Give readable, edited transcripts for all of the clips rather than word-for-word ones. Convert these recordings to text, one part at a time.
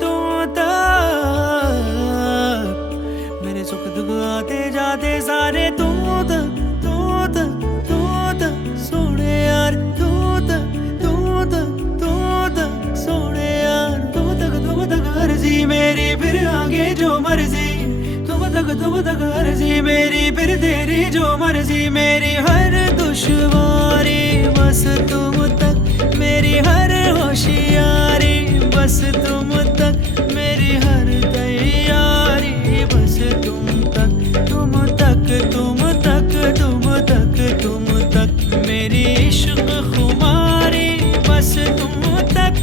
तुम तक, मेरे सुख दुख आते जाते सारे तुम तक, तुम तक, तुम तक सोने यार, तुम तक, तुम तक, तुम तक सोने यार, तुम तक अर्जी मेरी फिर आगे जो मर्जी, तुम तक अर्जी मेरी फिर तेरी जो मर्जी, मेरी हर दुश्वारी बस तुम तक, मेरी हर होशियारी बस तुम तक, मेरी हर तैयारी बस तुम तक, तुम तक, तुम तक, तुम तक, तुम तक, मेरी इश्क खुमारी बस तुम तक।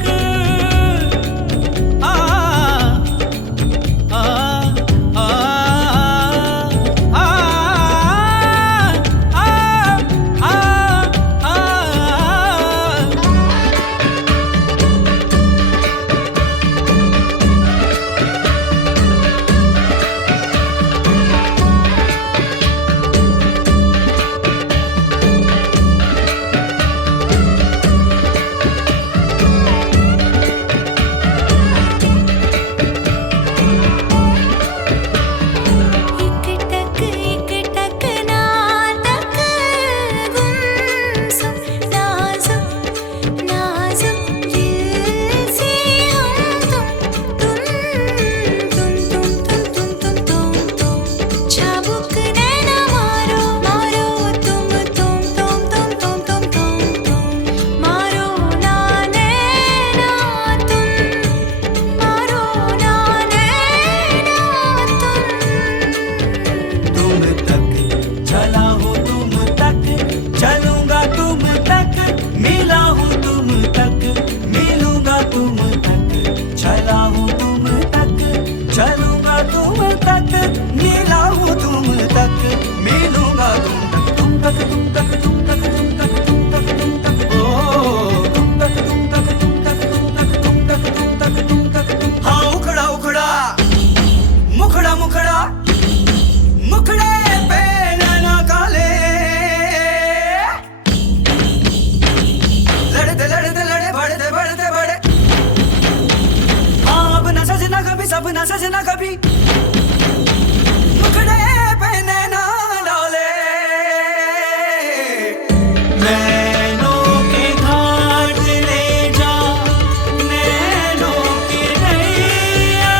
अब ना सजना कभी मुखड़े पे नैना डाले, नैनों के घाट ले जा, नैनों की नैया,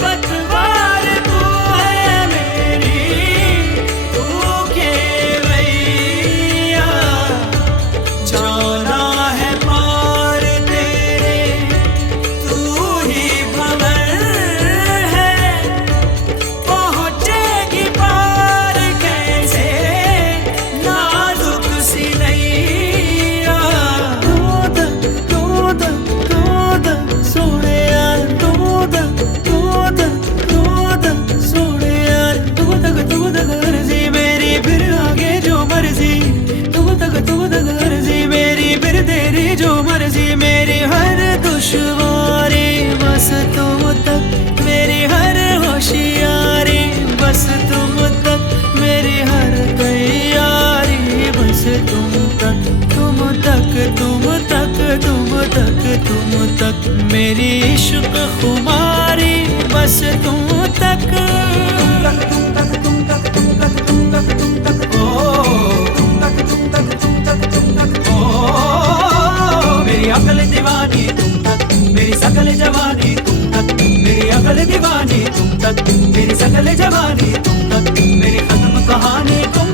पतवार तू है मेरी, तू केवैया, जाना है पार तेरे, तू ही दुश्वारी बस तुम तक, मेरी हर होशियारी बस तुम तक, मेरी हर तैयारी बस तुम तक, तुम तक, तुम तक, तुम तक, तुम तक, मेरी इश्क खुमारी बस तुम तक, तुम तक, तुम तक, तुम तक, तुम तक, तुम तक, तुम तक, ओ तुम तक, तुम तक, तुम तक, तुम तक, ओ मेरी अकल दीवानी तुम तक, मेरी सकल जवानी तुम तक, मेरी अकल दीवानी तुम तक, मेरी सकल जवानी तुम तक, मेरी खत्म कहानी तुम